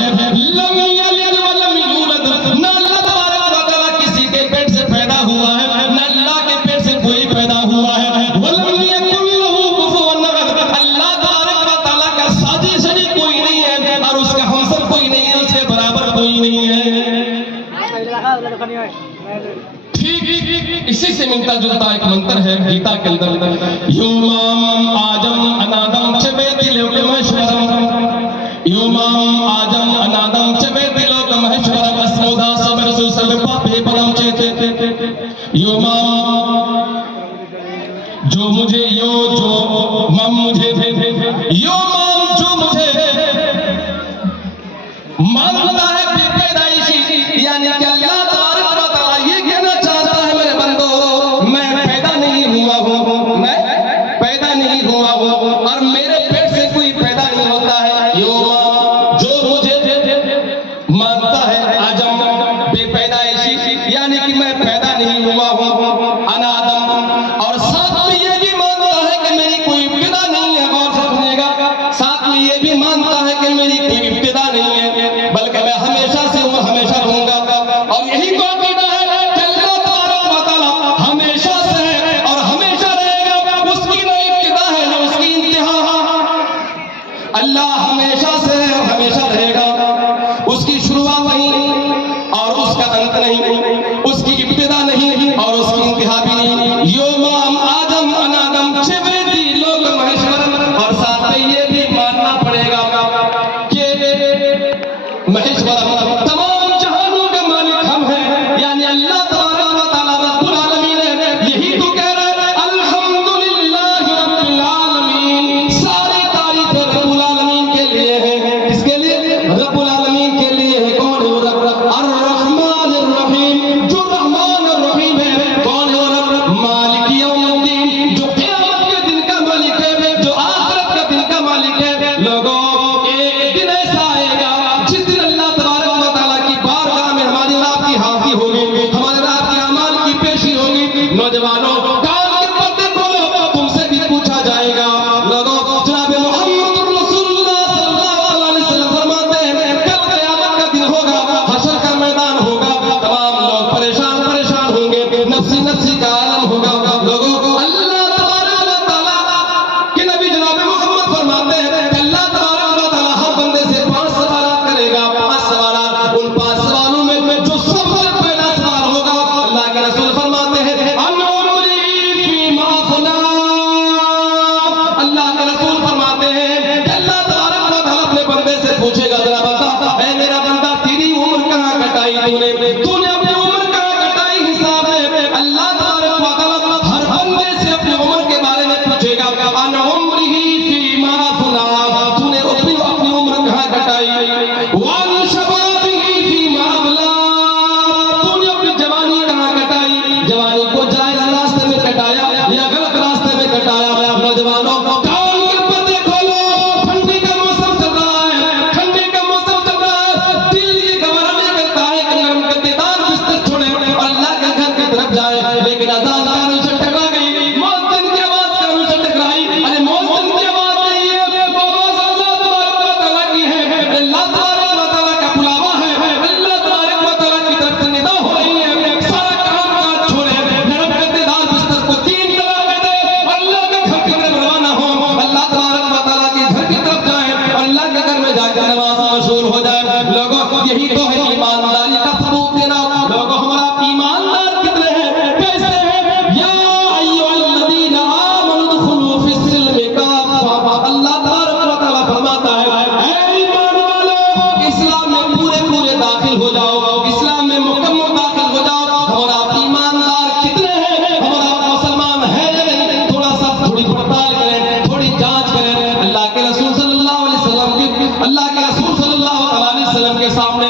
ہے لم یلد ولم یولد، نہ اللہ تبارک و تعالیٰ کسی کے پیٹ سے پیدا ہوا ہے، نہ اللہ کے پیٹ سے کوئی پیدا ہوا ہے، ولم یکن لہ کفوا احد، اللہ تبارک و تعالیٰ کا ساجی شریک کوئی نہیں ہے اور اس کا ہمسر کوئی نہیں ہے، اس کے برابر کوئی نہیں ہے۔ ٹھیک اسی سے ملتا جلتا ایک منتر ہے گیتا کے اندر، یومام آجم انادم چبیتی لوکمہیشورم، یومام آجم انادم چبیتی لوکمہیشورم، اسمودا سبرسو سب پاپے پرم چیتے، یومام جو مجھے جو مم مجھے یومام جو مجھے مانتا ہے بے پیدائشی، یعنی کہ اللہ تبارک و تعالیٰ یہ کہنا چاہتا ہے میرے بندو میں پیدا نہیں ہوا ہوں، میں پیدا نہیں ہوا ہوں اور میرے پیٹ سے کوئی پیدا نہیں ہوتا ہے۔ یوم جو مجھے مانتا ہے آجم بے پیدائشی، یعنی کہ میں پیدا نہیں ہوا ہوں، انادم، اور ساتھ میں یہ بھی مانتا ہے کہ میری کوئی ابتدا نہیں ہے، غور سے سنیے گا، ساتھ میں یہ بھی مانتا ہے کہ میری کوئی ابتدا نہیں ہے بلکہ میں ہمیشہ سے ہوں، ہمیشہ رہوں گا، اور یہی تو عقیدہ ہے کہ اللہ تبارک و تعالیٰ ہمیشہ سے ہے اور ہمیشہ رہے گا، اس کی نہ ابتدا ہے نہ اس کی انتہا، اللہ ہمیشہ سے ہے اور ہمیشہ رہے گا، اس کی شروعات نہیں اور اس کا انت نہیں، اس کی ابتدا نہیں اور اس کی انتہا بھی نہیں۔ یومام آدم انادم چویتی لوک مہیشورم، اور ساتھ میں یہ بھی ماننا پڑے گا کہ مہیشورم تمام جہانوں کا مالک ہم ہیں، یعنی اللہ تبارک و تعالیٰ رب العالمین ہے، یہی تو کہہ رہا ہے الحمدللہ رب العالمین، ساری تعریفیں رب العالمین کے لیے ہیں، کس کے لیے؟ رب العالمین کے لیے ہے۔ کون ہے وہ رب؟ الرحمن الرحیم، جو رحمان الرحیم ہے۔ کون ہے وہ رب؟ مالک یوم الدین، جو قیامت کے دن کا مالک ہے، جو آخرت کا دن کا مالک ہے۔ لوگوں ایک دن ایسا آئے گا جس دن اللہ تبارک و تعالیٰ کی بارگاہ میں ہماری آپ کی حاضری ہوگی، ہمارے آپ کے اعمال کی پیشی ہوگی۔ نوجوانوں کان کے پردے کھولو، تم سے بھی پوچھا جائے گا۔ لوگوں جناب محمد رسول اللہ صلی اللہ علیہ وسلم فرماتے ہیں کل قیامت کا دن ہوگا، حشر کا میدان ہوگا، تمام لوگ پریشان پریشان ہوں گے، نفسی نفسی کا عالم ہوگا۔ لوگوں اللہ تبارک و تعالیٰ کے نبی جناب محمد فرماتے ہیں کہ اللہ تبارک و تعالیٰ ہر بندے سے 5 سوالات کرے گا، 5 سوالات، ان 5 سوالوں میں جو سب سے پہلا سوال ہوگا، اللہ کے رسول فرماتے ہیں ان عمری فیما افنیت، اللہ کے رسول فرماتے ہیں کہ اللہ تبارک و تعالیٰ اپنے بندے سے پوچھے گا، ذرا بتا اے میرا بندہ تیری عمر کہاں کٹائی تو نے اپنی عمر کہاں کٹائی؟ حساب میں اللہ تبارک و تعالیٰ ہر بندے سے اپنی عمر کے بارے میں پوچھے گا، ان عمری فیما افنیت، تو نے اپنی عمر کہاں کٹائی؟ وان شبابی فیما ابلیت، تو نے اپنی جوانی کہاں کٹائی؟ جوانی کو جائز راستے میں کٹایا یا غلط راستے میں کٹایا؟ میں آپ نوجوانوں کان کے پردے کھولو، ٹھنڈی کا موسم چل رہا ہے، ٹھنڈی کا موسم چل رہا ہے، دل یہ گوارا نہیں کرتا ہے کہ نرم گدیدار بستر چھوڑے اور اللہ کے گھر کی طرف جائے، لیکن اذان کانوں سے ٹکرا گئی، مؤذن کی آواز کانوں سے ٹکرائی، ارے مؤذن کی آواز نہیں ہے، وہ آواز اللہ تبارک و تعالیٰ کی ہے، اللہ تبارک و تعالیٰ کا بلاوا ہے، اللہ تبارک و تعالیٰ کی طرف سے ندا ہو رہی ہے، سارا کام کاج چھوڑے، نرم گدیدار بستر کو 3 طلاق دے، اللہ کے گھر کی طرف روانہ ہو، اللہ تبارک و تعالیٰ کے گھر کی طرف جائیں اور اللہ کے گھر میں جا کر نماز مشہور ہو جائے۔ لوگوں یہی تو ہے ایمانداری کا ثبوت دینا۔ لوگوں ہمارا ایماندار کتنے ہیں، کیسے ہیں؟ یا ایھا الذین آمنوا ادخلوا فی السلم کافہ، اللہ تبارک و تعالیٰ فرماتا ہے اے ایمان والو اسلام میں پورے داخل ہو جاؤ، اسلام میں مکمل داخل ہو جاؤ۔ ہمارا ایماندار کتنے ہیں، ہمارا مسلمان ہے یا نہیں؟ تھوڑی پڑتال کریں، تھوڑی جانچ کریں۔ اللہ کے رسول صلی اللہ علیہ وسلم کے سامنے